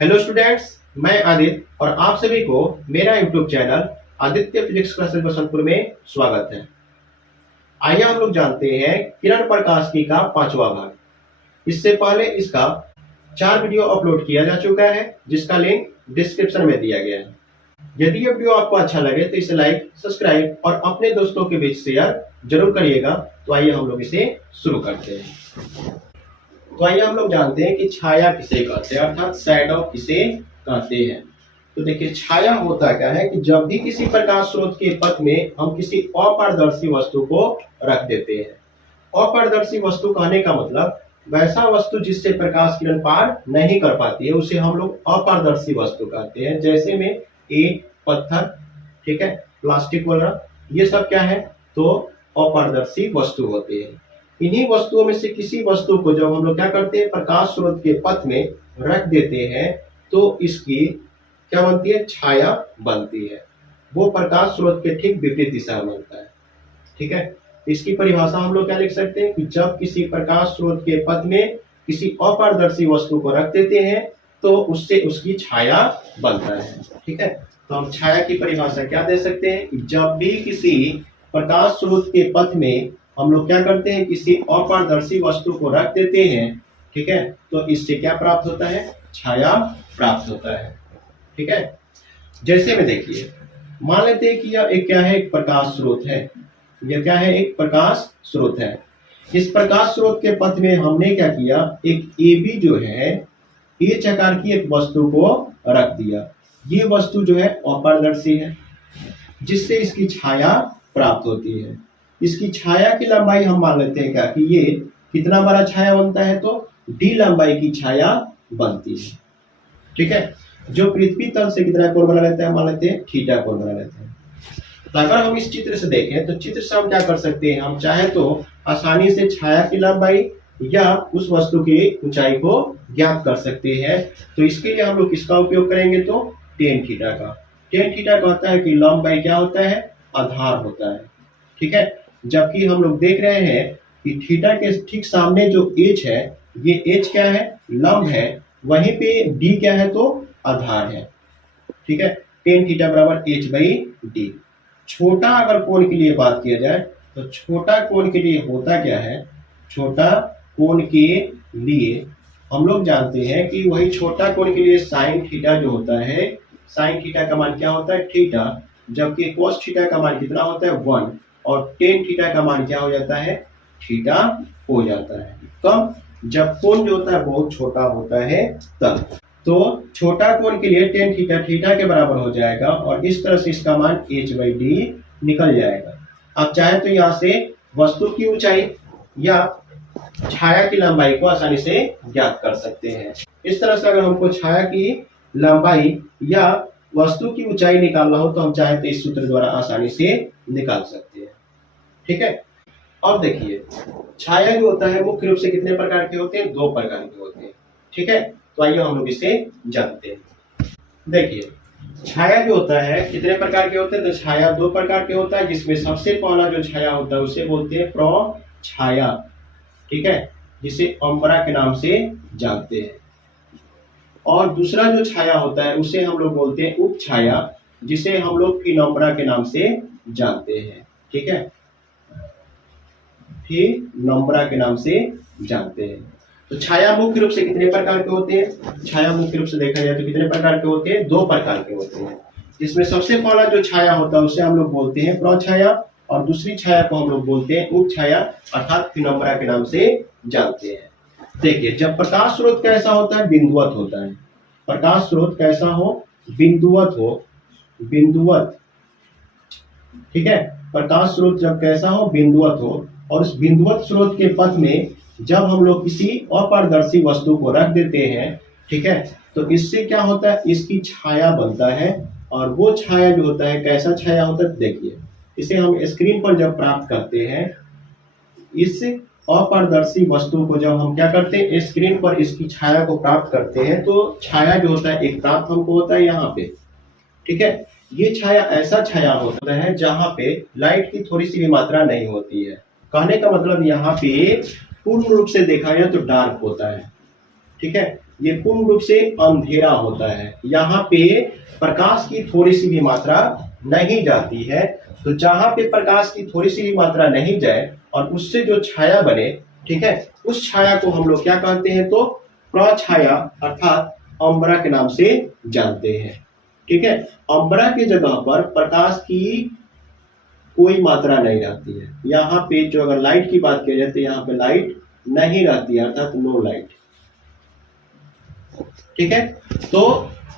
Hello students, मैं आदित्य और आप सभी को मेरा YouTube channel Aditya physics classes Basantpur में स्वागत है। आइए हम लोग जानते हैं किरण प्रकाश की का 5वां भाग। इससे पहले इसका 4 वीडियो अपलोड किया जा चुका है, जिसका लिंक डिस्क्रिप्शन में दिया गया है। यदि ये वीडियो आपको अच्छा लगे तो इसे लाइक, सब्सक्राइब और अपने दोस्तों के बीच शेयर जरूर करिएगा। तो आइए हम लोग इसे शुरू करते हैं। तो आइए हम लोग जानते हैं कि छाया किसे कहते हैं, अर्थात शैडो किसे कहते हैं। तो देखिए, छाया होता क्या है कि जब भी किसी प्रकाश स्रोत के पथ में हम किसी अपारदर्शी वस्तु को रख देते हैं। अपारदर्शी वस्तु कहने का मतलब वैसा वस्तु जिससे प्रकाश किरण पार नहीं कर पाती है, उसे हम लोग अपारदर्शी वस्तु कहते हैं। जैसे में ईंट, पत्थर, ठीक है, प्लास्टिक वगैरह, ये सब क्या है तो अपारदर्शी वस्तु होते हैं। इन्हीं वस्तुओं में से किसी वस्तु को जब हम लोग क्या करते हैं, प्रकाश स्रोत के पथ में रख देते हैं, तो इसकी क्या बनती है, छाया बनती है। वो प्रकाश स्रोत के ठीक विपरीत दिशा में बनता है। ठीक है, इसकी परिभाषा हम लोग क्या लिख सकते हैं कि जब किसी प्रकाश स्रोत के पथ में किसी अपारदर्शी वस्तु को रख देते हैं तो उससे उसकी छाया बनता है। ठीक है, तो हम छाया की परिभाषा क्या दे सकते हैं कि जब भी किसी प्रकाश स्रोत के पथ में हम लोग क्या करते हैं, किसी अपारदर्शी वस्तु को रख देते हैं, ठीक है, तो इससे क्या प्राप्त होता है, छाया प्राप्त होता है। ठीक है, जैसे में देखिए, मान लेते हैं कि यह एक क्या है, एक प्रकाश स्रोत है। यह क्या है, एक प्रकाश स्रोत है। इस प्रकाश स्रोत के पथ में हमने क्या किया, एक AB जो है, एच आकार की एक वस्तु को रख दिया। ये वस्तु जो है अपारदर्शी है, जिससे इसकी छाया प्राप्त होती है। इसकी छाया की लंबाई हम मान लेते हैं क्या कि ये कितना बड़ा छाया बनता है, तो D लंबाई की छाया बनती है। ठीक है, जो पृथ्वी तल से कितना कोण बना लेते हैं, मान लेते हैं थीटा कोण बना लेते हैं। तो अगर हम इस चित्र से देखें तो चित्र से हम क्या कर सकते हैं, हम चाहे तो आसानी से छाया की लंबाई या उस वस्तु की ऊंचाई को ज्ञात कर सकते हैं। तो इसके लिए हम लोग किसका उपयोग करेंगे, तो टेन थीटा का। टेन थीटा कहता है कि लंबाई क्या होता है, आधार होता है। ठीक है, जबकि हम लोग देख रहे हैं कि थीटा के ठीक सामने जो एच है, ये एच क्या है, लंब है, वहीं पे डी क्या है, तो आधार है। ठीक है, टेन थीटा बराबर एच बाई डी। छोटा अगर कोण के लिए बात किया जाए तो छोटा कोण के लिए होता क्या है, छोटा कोण के लिए हम लोग जानते हैं कि वही छोटा कोण के लिए साइन थीटा जो होता है, साइन थीटा का मान क्या होता है, थीटा, जबकि कोस थीटा का मान कितना होता है, 1, और टेन थीटा का मान क्या हो जाता है, थीटा हो जाता है। कब, जब कोण जो होता है बहुत छोटा होता है तब। तो छोटा कोण के लिए टेन थीटा थीटा के बराबर हो जाएगा और इस तरह से इसका मान h बाई डी निकल जाएगा। आप चाहे तो यहाँ से वस्तु की ऊंचाई या छाया की लंबाई को आसानी से ज्ञात कर सकते हैं। इस तरह से अगर हमको छाया की लंबाई या वस्तु की ऊंचाई निकालना हो तो हम चाहे तो इस सूत्र द्वारा आसानी से निकाल सकते हैं। ठीक है, अब देखिए, छाया जो होता है मुख्य रूप से कितने प्रकार के होते हैं, 2 प्रकार के होते हैं। ठीक है, तो आइए हम लोग इसे जानते हैं। देखिए, छाया जो होता है कितने प्रकार के होते हैं, तो छाया 2 प्रकार के होता है, जिसमें सबसे पहला जो छाया होता है उसे बोलते हैं प्रछाया। ठीक है, जिसे अम्बरा के नाम से जानते हैं। और दूसरा जो छाया होता है उसे हम लोग बोलते हैं उपछाया, जिसे हम लोग फिनम्बरा के नाम से जानते हैं। ठीक है, फिनम्बरा के नाम से जानते हैं। तो छाया मुख्य रूप से कितने प्रकार के होते हैं, छाया मुख्य रूप से देखा जाए तो कितने प्रकार के होते हैं, 2 प्रकार के होते हैं। जिसमें सबसे पहला जो छाया होता है उसे हम लोग बोलते हैं प्रछाया, और दूसरी छाया को हम लोग बोलते हैं उपछाया, अर्थात फिनम्बरा के नाम से जानते हैं। देखिए, जब प्रकाश स्रोत कैसा होता है, बिंदुवत होता है। प्रकाश स्रोत कैसा हो, बिंदुवत हो, बिंदुवत। ठीक है, प्रकाश स्रोत जब कैसा हो, बिंदुवत हो, और उस बिंदुवत स्रोत के पथ में जब हम लोग किसी अपारदर्शी वस्तु को रख देते हैं, ठीक है, तो इससे क्या होता है, इसकी छाया बनता है। और वो छाया जो होता है कैसा छाया होता है, देखिए, इसे हम स्क्रीन पर जब प्राप्त करते हैं, इस अपारदर्शी वस्तु को जब हम क्या करते हैं, स्क्रीन पर इसकी छाया को प्राप्त करते हैं, तो छाया जो होता है एक प्राप्त हमको होता है यहाँ पे। ठीक है, ये छाया ऐसा छाया होता है जहां पे लाइट की थोड़ी सी भी मात्रा नहीं होती है। कहने का मतलब यहाँ पे पूर्ण रूप से देखा जाए तो डार्क होता है। ठीक है, ये पूर्ण रूप से अंधेरा होता है। यहाँ पे प्रकाश की थोड़ी सी भी मात्रा नहीं जाती है। तो जहां पे प्रकाश की थोड़ी सी भी मात्रा नहीं जाए और उससे जो छाया बने, ठीक है, उस छाया को हम लोग क्या कहते हैं, तो प्रछाया अर्थात अम्बरा के नाम से जानते हैं। ठीक है, अम्बरा की जगह पर प्रकाश की कोई मात्रा नहीं रहती है। यहाँ पे जो अगर लाइट की बात की जाए तो यहाँ पे लाइट नहीं रहती है, अर्थात नो लाइट। ठीक है, तो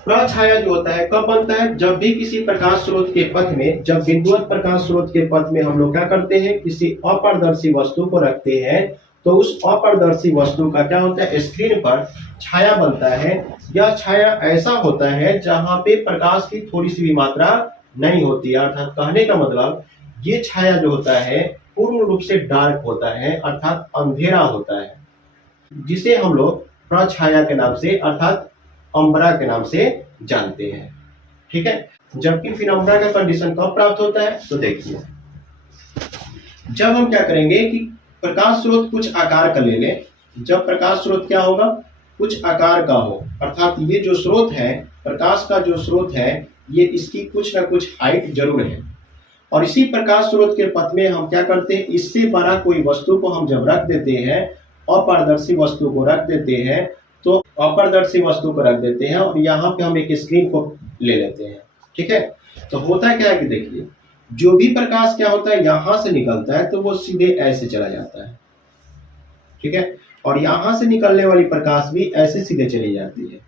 प्रछाया जो होता है कब बनता है, जब भी किसी प्रकाश स्रोत के पथ में, जब बिंदुवत प्रकाश स्रोत के पथ में हम लोग क्या करते हैं, किसी अपारदर्शी वस्तु को रखते हैं, तो उस अपारदर्शी वस्तु का क्या होता है, स्क्रीन पर छाया बनता है। यह छाया ऐसा होता है जहां पे प्रकाश की थोड़ी सी भी मात्रा नहीं होती है। अर्थात कहने का मतलब ये छाया जो होता है पूर्ण रूप से डार्क होता है, अर्थात अंधेरा होता है, जिसे हम लोग प्रछाया के नाम से अर्थात अम्बरा के नाम से जानते हैं। ठीक है, जबकि फिर अम्बरा का कंडीशन कब प्राप्त होता है, तो देखिए जब हम क्या करेंगे कि प्रकाश स्रोत कुछ आकार का ले लें। जब प्रकाश स्रोत क्या होगा, कुछ आकार का हो, अर्थात ये जो स्रोत है, प्रकाश का जो स्रोत है, ये इसकी कुछ ना कुछ हाइट जरूर है। और इसी प्रकाश स्रोत के पथ में हम क्या करते हैं, इससे बड़ा कोई वस्तु को हम जब रख देते हैं, अपारदर्शी वस्तु को रख देते हैं, तो अपारदर्शी वस्तु को रख देते हैं और यहाँ पे हम एक स्क्रीन को ले लेते हैं। ठीक है, तो होता क्या है कि देखिए जो भी प्रकाश क्या होता है यहां से निकलता है तो वो सीधे ऐसे चला जाता है। ठीक है, और यहां से निकलने वाली प्रकाश भी ऐसे सीधे चली जाती है,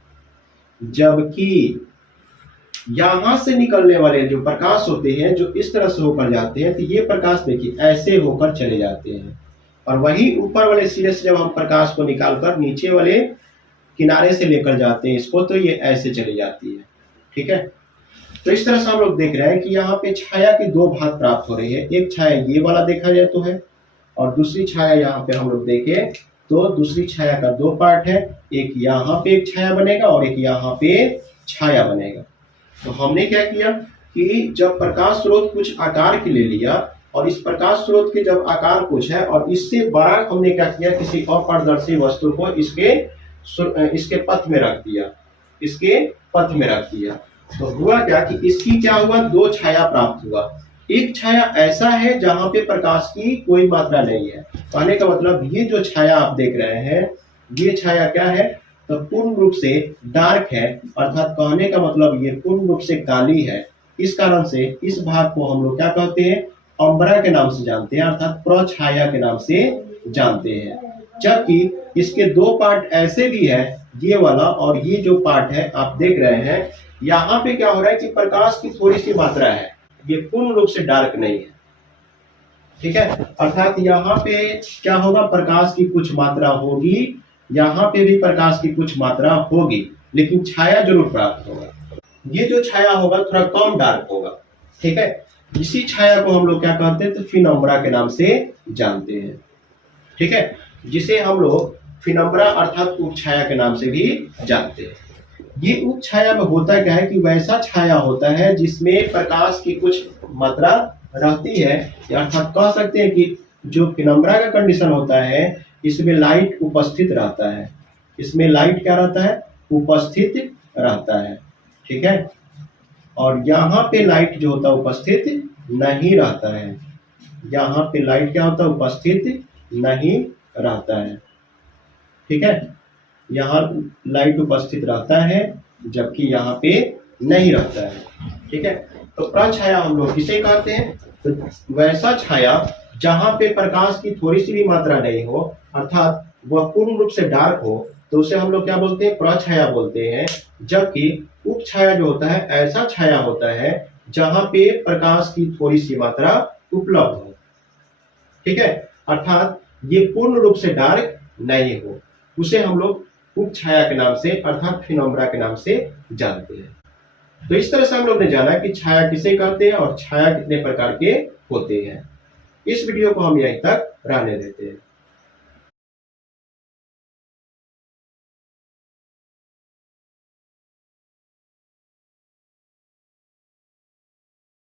जबकि यहां से निकलने वाले जो प्रकाश होते हैं जो इस तरह से होकर जाते हैं, तो ये प्रकाश देखिए ऐसे होकर चले जाते हैं। और वही ऊपर वाले सिरे से जब हम प्रकाश को निकालकर नीचे वाले किनारे से लेकर जाते हैं इसको, तो ये ऐसे चली जाती है। ठीक है, तो इस तरह से हम लोग देख रहे हैं कि यहाँ पे छाया के दो भाग प्राप्त हो रहे हैं। एक छाया ये वाला देखा जाए तो है, और दूसरी छाया यहाँ पे हम लोग देखें तो दूसरी छाया का दो पार्ट है, एक यहाँ पे एक छाया बनेगा और एक यहाँ पे छाया बनेगा। तो हमने क्या किया कि जब प्रकाश स्रोत कुछ आकार के ले लिया और इस प्रकाश स्रोत के जब आकार कुछ है और इससे बड़ा हमने क्या किया, किसी अपारदर्शी वस्तु को इसके पथ में रख दिया, इसके पथ में रख दिया। तो हुआ क्या कि इसकी क्या हुआ, दो छाया प्राप्त हुआ। एक छाया ऐसा है जहां पे प्रकाश की कोई मात्रा नहीं है। कहने का मतलब ये जो छाया आप देख रहे हैं, ये छाया क्या है, तो पूर्ण रूप से डार्क है, अर्थात कहने का मतलब ये पूर्ण रूप से काली है। इस कारण से इस भाग को हम लोग क्या कहते हैं, अम्बरा के नाम से जानते हैं, अर्थात प्रछाया के नाम से जानते हैं। जबकि इसके दो पार्ट ऐसे भी है, ये वाला और ये जो पार्ट है आप देख रहे हैं, यहाँ पे क्या हो रहा है कि प्रकाश की थोड़ी सी मात्रा है, ये पूर्ण रूप से डार्क नहीं है। ठीक है, अर्थात यहाँ पे क्या होगा, प्रकाश की कुछ मात्रा होगी, यहाँ पे भी प्रकाश की कुछ मात्रा होगी, लेकिन छाया जरूर प्राप्त होगा। ये जो छाया होगा थोड़ा कम डार्क होगा। ठीक है, इसी छाया को हम लोग क्या कहते हैं, तो फिनम्बरा के नाम से जानते हैं। ठीक है, जिसे हम लोग फिनम्बरा अर्थात उप छाया के नाम से भी जानते हैं। ये उप छाया में होता क्या है कि वैसा छाया होता है जिसमें प्रकाश की कुछ मात्रा रहती है, अर्थात कह सकते हैं कि जो फिनम्बरा का कंडीशन होता है इसमें लाइट उपस्थित रहता है। इसमें लाइट क्या रहता है, उपस्थित रहता है। ठीक है, और यहाँ पे लाइट जो होता है उपस्थित नहीं रहता है। यहाँ पे लाइट क्या होता है, उपस्थित नहीं रहता है। ठीक है, यहाँ लाइट उपस्थित रहता है जबकि यहाँ पे नहीं रहता है। ठीक है, तो प्रछाया हम लोग किसे कहते हैं, तो वैसा छाया जहां पे प्रकाश की थोड़ी सी भी मात्रा नहीं हो, अर्थात वह पूर्ण रूप से डार्क हो, तो उसे हम लोग क्या बोलते हैं, प्रछाया बोलते हैं। जबकि उप छाया जो होता है ऐसा छाया होता है जहां पे प्रकाश की थोड़ी सी मात्रा उपलब्ध हो। ठीक है, अर्थात ये पूर्ण रूप से डार्क नहीं हो, उसे हम लोग उप छाया के नाम से अर्थात फिनम्बरा के नाम से जानते हैं। तो इस तरह से हम लोग ने जाना कि छाया किसे कहते हैं और छाया कितने प्रकार के होते हैं। इस वीडियो को हम यहीं तक रहने देते हैं।